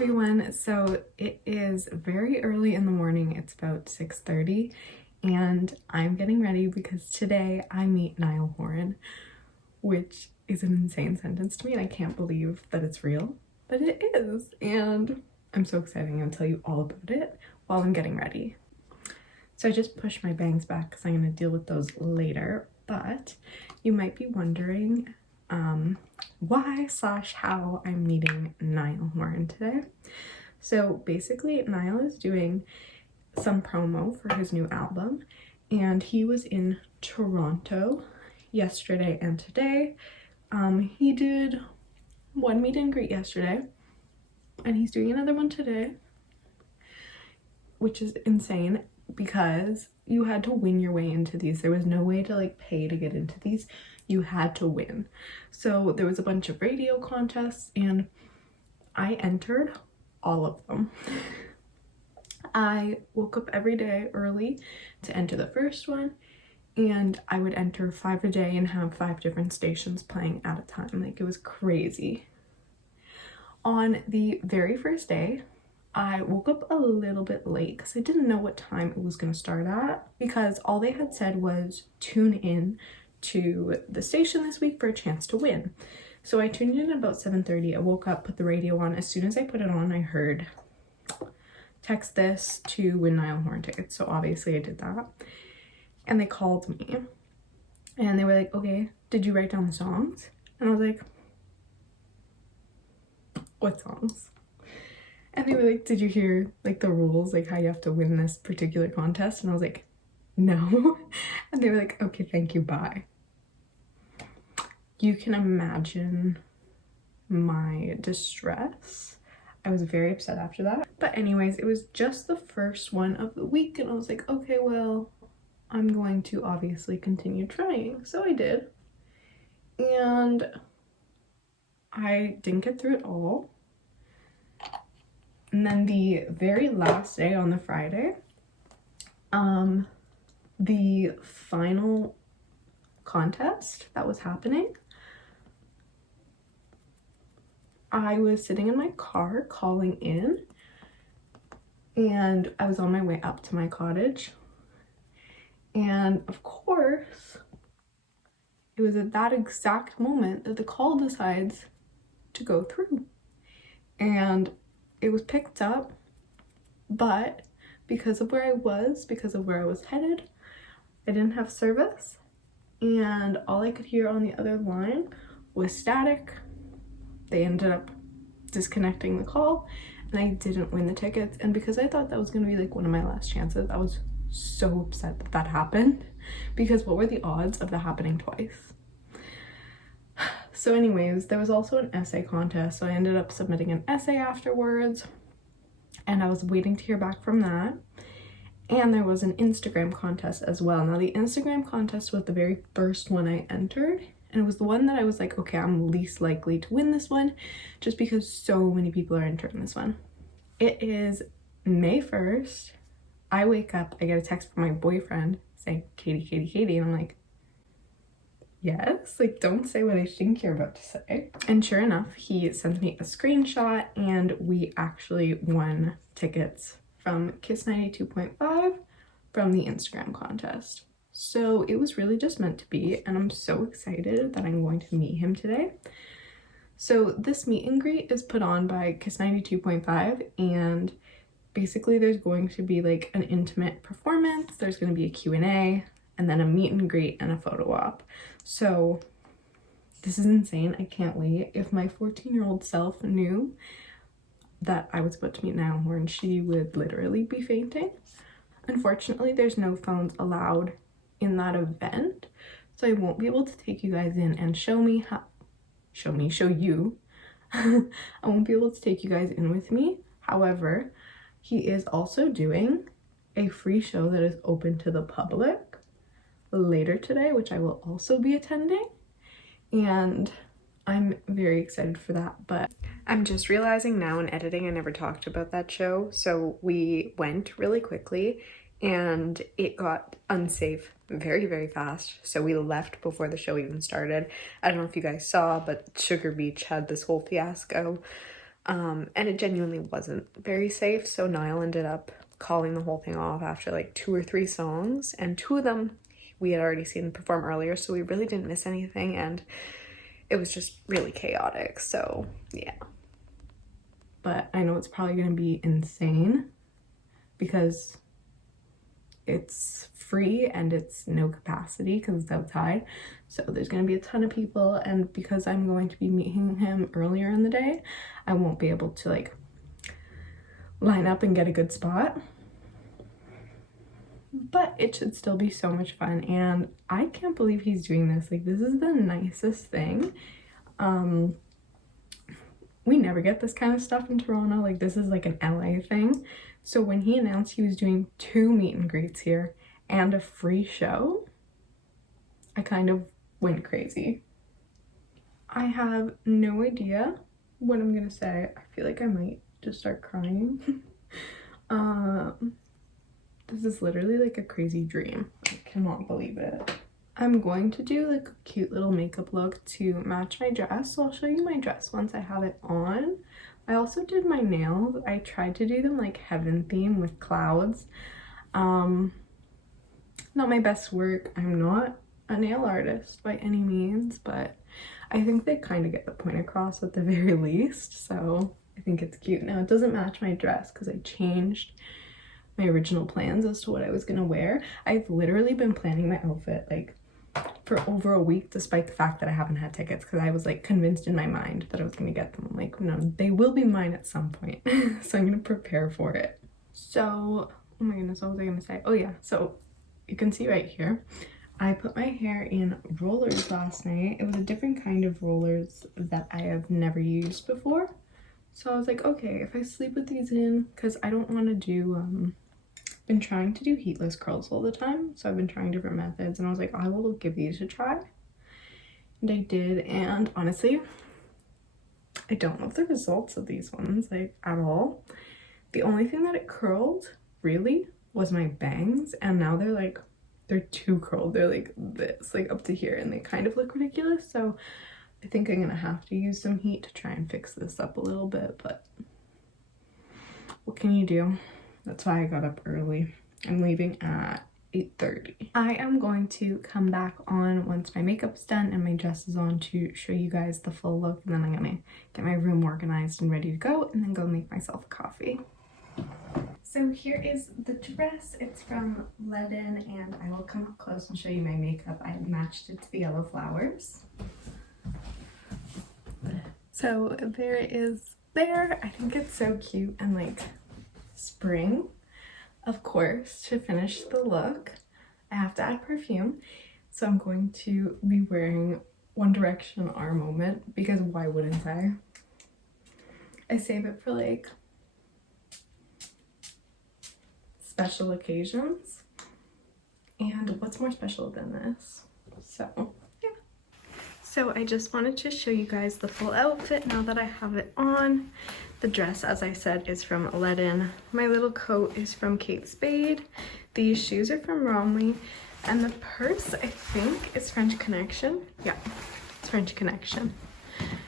everyone. So it is very early in the morning. It's about 6:30 and I'm getting ready because today I meet Niall Horan, which is an insane sentence to me and I can't believe that it's real, but it is. And I'm so excited. I'm going to tell you all about it while I'm getting ready. So I just pushed my bangs back because I'm going to deal with those later, but you might be wondering why/how I'm meeting Niall Horan today. So basically Niall is doing some promo for his new album and he was in Toronto yesterday and today. He did one meet and greet yesterday and he's doing another one today, which is insane because you had to win your way into these. There was no way to like pay to get into these. You had to win. So there was a bunch of radio contests and I entered all of them. I woke up every day early to enter the first one and I would enter 5 a day and have 5 different stations playing at a time. Like, it was crazy. On the very first day, I woke up a little bit late because I didn't know what time it was going to start at, because all they had said was tune in to the station this week for a chance to win. So I tuned in at about 7:30. I woke up, put the radio on. As soon as I put it on, I heard text this to win Niall Horan tickets. So obviously I did that. And they called me and they were like, okay, did you write down the songs? And I was like, what songs? And they were like, did you hear like the rules, like how you have to win this particular contest? And I was like, no. And they were like, okay, thank you, bye. You can imagine my distress. I was very upset after that. But anyways, it was just the first one of the week and I was like, okay, well, I'm going to obviously continue trying. So I did. And I didn't get through it all. And then the very last day, on the Friday, the final contest that was happening, I was sitting in my car calling in and I was on my way up to my cottage. And of course, it was at that exact moment that the call decides to go through. And it was picked up, but because of where I was, because of where I was headed, I didn't have service. And all I could hear on the other line was static. They ended up disconnecting the call and I didn't win the tickets. And because I thought that was going to be like one of my last chances, I was so upset that that happened, because what were the odds of that happening twice? So anyways, there was also an essay contest, so I ended up submitting an essay afterwards and I was waiting to hear back from that. And there was an Instagram contest as well. Now the Instagram contest was the very first one I entered and it was the one that I was like, okay, I'm least likely to win this one just because so many people are entering this one. It is May 1st. I wake up, I get a text from my boyfriend saying, Katie, Katie, Katie. And I'm like, yes, like don't say what I think you're about to say. And sure enough, he sent me a screenshot and we actually won tickets from Kiss 92.5 from the Instagram contest. So it was really just meant to be and I'm so excited that I'm going to meet him today. So this meet and greet is put on by Kiss 92.5 and basically there's going to be like an intimate performance, there's going to be a Q&A, and then a meet and greet and a photo op. So this is insane. I can't wait. If my 14-year-old self knew that I was about to meet Niall Horan, she would literally be fainting. Unfortunately, there's no phones allowed in that event, so I won't be able to take you guys in and show you. I won't be able to take you guys in with me. However, he is also doing a free show that is open to the public later today, which I will also be attending, and I'm very excited for that. But I'm just realizing now in editing I never talked about that show, so we went really quickly and it got unsafe very, very fast, so we left before the show even started. I don't know if you guys saw, but Sugar Beach had this whole fiasco And it genuinely wasn't very safe, so Niall ended up calling the whole thing off after like 2 or 3 songs, and 2 of them we had already seen perform earlier, so we really didn't miss anything, and it was just really chaotic. So yeah, but I know it's probably gonna be insane because it's free and it's no capacity because it's outside, so there's gonna be a ton of people, and because I'm going to be meeting him earlier in the day, I won't be able to like line up and get a good spot, but it should still be so much fun. And I can't believe he's doing this. Like, this is the nicest thing. We never get this kind of stuff in Toronto. Like, this is like an LA thing. So when he announced he was doing 2 meet and greets here and a free show, I kind of went crazy. I have no idea what I'm gonna say. I feel like I might just start crying. This is literally like a crazy dream. I cannot believe it. I'm going to do like a cute little makeup look to match my dress, so I'll show you my dress once I have it on. I also did my nails. I tried to do them like heaven theme with clouds. Not my best work. I'm not a nail artist by any means, but I think they kind of get the point across at the very least, so I think it's cute. Now, it doesn't match my dress because I changed my original plans as to what I was gonna wear. I've literally been planning my outfit like for over a week, despite the fact that I haven't had tickets, because I was like convinced in my mind that I was gonna get them. I'm like, no, they will be mine at some point. So I'm gonna prepare for it. So, oh my goodness, what was I gonna say? Oh yeah, so you can see right here, I put my hair in rollers last night. It was a different kind of rollers that I have never used before. So I was like, okay, if I sleep with these in, because I don't want to do, been trying to do heatless curls all the time. So I've been trying different methods, and I was like, I will give these a try. And I did, and honestly, I don't love the results of these ones, like, at all. The only thing that it curled, really, was my bangs, and now they're too curled. They're like this, like up to here, and they kind of look ridiculous, so I think I'm gonna have to use some heat to try and fix this up a little bit, but what can you do? That's why I got up early. I'm leaving at 8:30. I am going to come back on once my makeup's done and my dress is on to show you guys the full look, and then I'm gonna get my room organized and ready to go, and then go make myself a coffee. So here is the dress. It's from Ledin, and I will come up close and show you my makeup. I matched it to the yellow flowers. So there it is there. I think it's so cute and like spring. Of course, to finish the look, I have to add perfume. So I'm going to be wearing One Direction Our Moment, because why wouldn't I? I save it for like special occasions, and what's more special than this? So yeah. So I just wanted to show you guys the full outfit now that I have it on. The dress, as I said, is from Ledin. My little coat is from Kate Spade. These shoes are from Romley, and the purse, I think, is French Connection. Yeah, it's French Connection.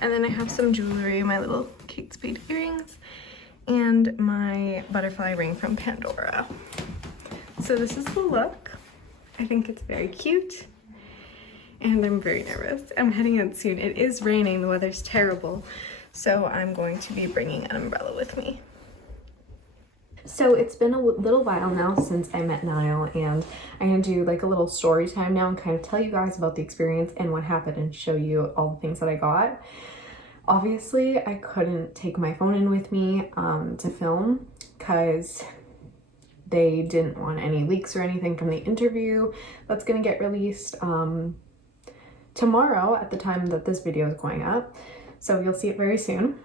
And then I have some jewelry, my little Kate Spade earrings, and my butterfly ring from Pandora. So this is the look. I think it's very cute, and I'm very nervous. I'm heading out soon. It is raining, the weather's terrible, so I'm going to be bringing an umbrella with me. So it's been a little while now since I met Niall, and I'm gonna do like a little story time now and kind of tell you guys about the experience and what happened and show you all the things that I got. Obviously, I couldn't take my phone in with me to film because they didn't want any leaks or anything from the interview that's gonna get released tomorrow at the time that this video is going up. So you'll see it very soon.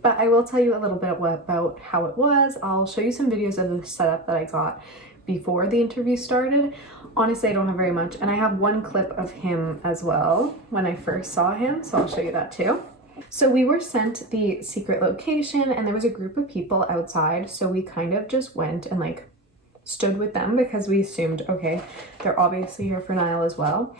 But I will tell you a little bit about how it was. I'll show you some videos of the setup that I got before the interview started. Honestly, I don't have very much, and I have one clip of him as well when I first saw him, so I'll show you that too. So we were sent the secret location, and there was a group of people outside, so we kind of just went and like stood with them because we assumed, okay, they're obviously here for Niall as well.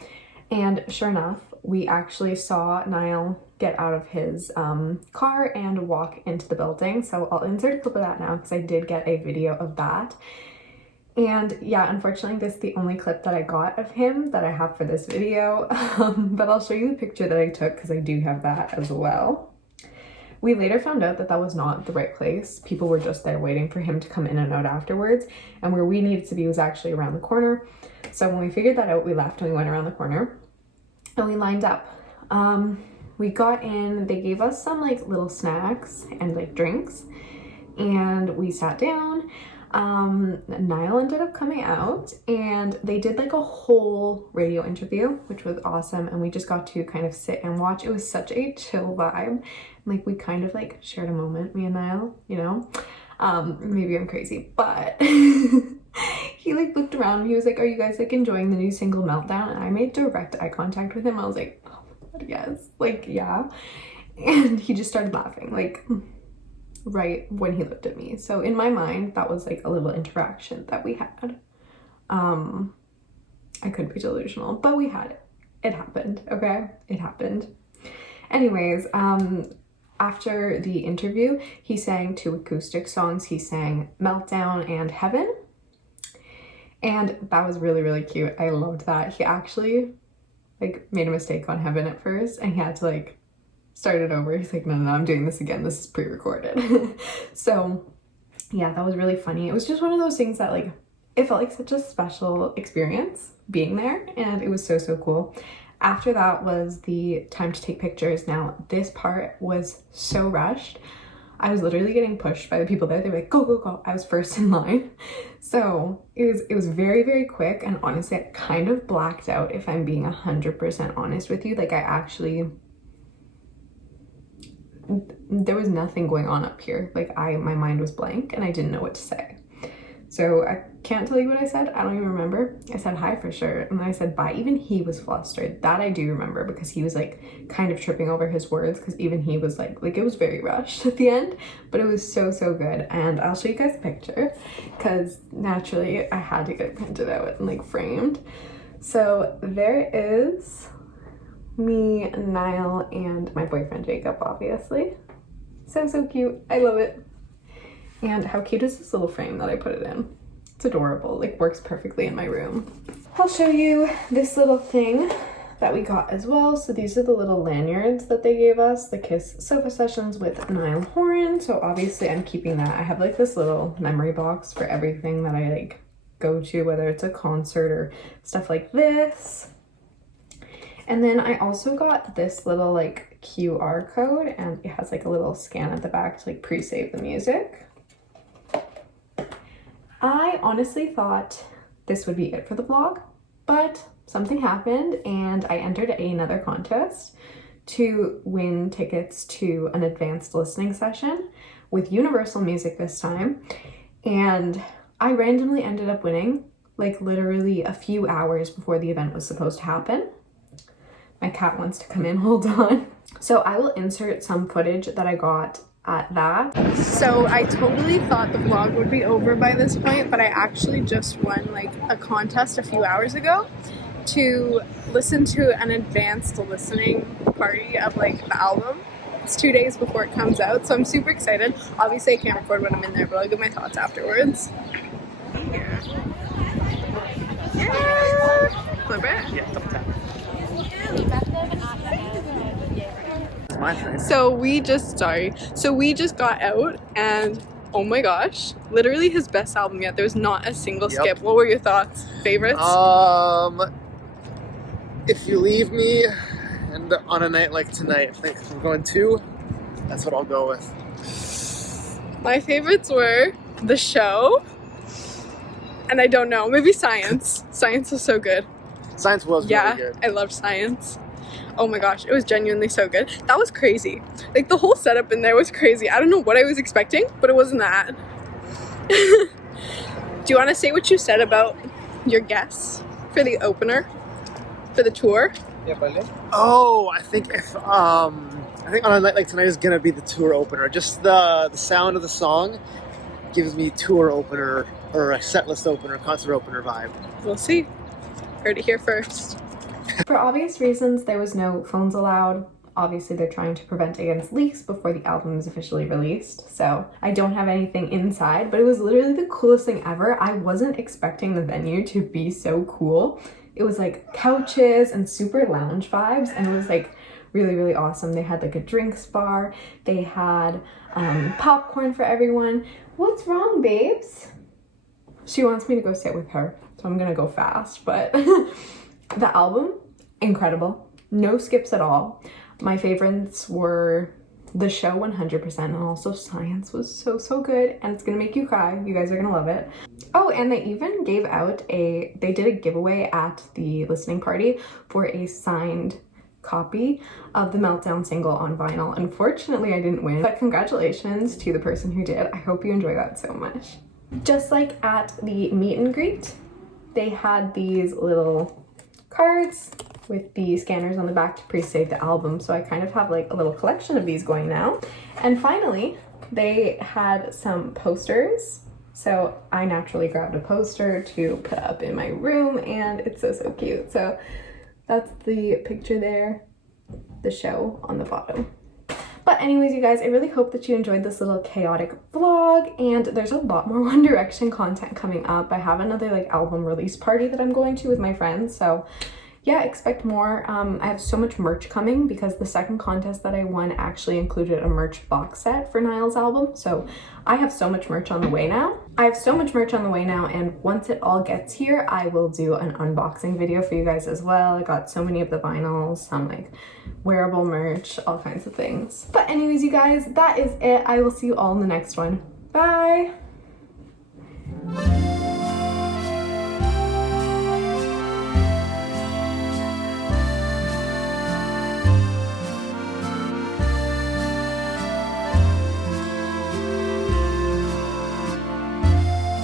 And sure enough, we actually saw Niall get out of his car and walk into the building. So I'll insert a clip of that now because I did get a video of that. And yeah, unfortunately, this is the only clip that I got of him that I have for this video. But I'll show you the picture that I took because I do have that as well. We later found out that that was not the right place. People were just there waiting for him to come in and out afterwards. And where we needed to be was actually around the corner. So when we figured that out, we left and we went around the corner and we lined up. We got in, they gave us some like little snacks and like drinks, and we sat down. Niall ended up coming out and they did like a whole radio interview, which was awesome, and we just got to kind of sit and watch. It was such a chill vibe. Like we kind of like shared a moment, me and Niall, you know. Maybe I'm crazy, but he like looked around and he was like, "Are you guys like enjoying the new single Meltdown?" And I made direct eye contact with him. I was like, "Oh my god, yes." Like, yeah. And he just started laughing, like right when he looked at me. So in my mind, that was like a little interaction that we had. I could be delusional, but we had it. It happened, okay? It happened. Anyways, after the interview, he sang 2 acoustic songs. He sang Meltdown and Heaven. And that was really, really cute. I loved that. He actually like made a mistake on Heaven at first and he had to like start it over. He's like, no, I'm doing this again. This is pre-recorded. So yeah, that was really funny. It was just one of those things that like, it felt like such a special experience being there, and it was so, so cool. After that was the time to take pictures. Now this part was so rushed. I was literally getting pushed by the people there. They were like, go, go, go. I was first in line. So it was very, very quick. And honestly, I kind of blacked out, if I'm being 100% honest with you. Like there was nothing going on up here. Like my mind was blank and I didn't know what to say. So I can't tell you what I said. I don't even remember. I said hi for sure. And then I said bye. Even he was flustered. That I do remember because he was like kind of tripping over his words because even he was like it was very rushed at the end, but it was so, so good. And I'll show you guys a picture because naturally I had to get it printed out and like framed. So there is me, Niall, and my boyfriend Jacob, obviously. So, so cute. I love it. And how cute is this little frame that I put it in? It's adorable, like works perfectly in my room. I'll show you this little thing that we got as well. So these are the little lanyards that they gave us, the Kiss Sofa Sessions with Niall Horan. So obviously I'm keeping that. I have like this little memory box for everything that I like go to, whether it's a concert or stuff like this. And then I also got this little like QR code, and it has like a little scan at the back to like pre-save the music. I honestly thought this would be it for the vlog, but something happened and I entered another contest to win tickets to an advanced listening session with Universal Music this time. And I randomly ended up winning, like literally a few hours before the event was supposed to happen. My cat wants to come in, hold on. So I will insert some footage that I got at that. So I totally thought the vlog would be over by this point, but I actually just won like a contest a few hours ago to listen to an advanced listening party of like the album. It's 2 days before it comes out, so I'm super excited. Obviously I can't record when I'm in there, but I'll give my thoughts afterwards. Yeah. Flip it? Yeah, double tap. So we just got out, and oh my gosh, literally his best album yet. There was not a single skip. What were your thoughts? Favorites? If You Leave Me, and on a night like tonight, I think I'm going 2. That's what I'll go with. My favorites were The Show, and I don't know, maybe Science. Science was so good. Science was really good. I loved Science. Oh my gosh, it was genuinely so good. That was crazy. Like the whole setup in there was crazy. I don't know what I was expecting, but it wasn't that. Do you want to say what you said about your guests for the opener, for the tour? Oh, I think on a night like tonight is gonna be the tour opener. Just the sound of the song gives me tour opener or a set list opener, concert opener vibe. We'll see. Heard it here first. For obvious reasons, there was no phones allowed. Obviously, they're trying to prevent against leaks before the album is officially released. So I don't have anything inside, but it was literally the coolest thing ever. I wasn't expecting the venue to be so cool. It was like couches and super lounge vibes, and it was like really, really awesome. They had like a drinks bar. They had popcorn for everyone. What's wrong, babes? She wants me to go sit with her, so I'm gonna go fast, but the album, incredible. No skips at all. My favorites were The Show 100%, and also Science was so, so good, and it's gonna make you cry. You guys are gonna love it. Oh, and they even gave out they did a giveaway at the listening party for a signed copy of the Meltdown single on vinyl. Unfortunately, I didn't win, but congratulations to the person who did. I hope you enjoy that so much. Just like at the meet and greet, they had these little cards with the scanners on the back to pre-save the album, so I kind of have like a little collection of these going now. And finally, they had some posters, so I naturally grabbed a poster to put up in my room, and it's so, so cute. So that's the picture there, The Show on the bottom. But anyways, you guys, I really hope that you enjoyed this little chaotic vlog, and there's a lot more One Direction content coming up. I have another like album release party that I'm going to with my friends, so yeah, expect more. I have so much merch coming because the second contest that I won actually included a merch box set for Niall's album. So I have so much merch on the way now. And once it all gets here, I will do an unboxing video for you guys as well. I got so many of the vinyls, some like wearable merch, all kinds of things. But anyways, you guys, that is it. I will see you all in the next one. Bye!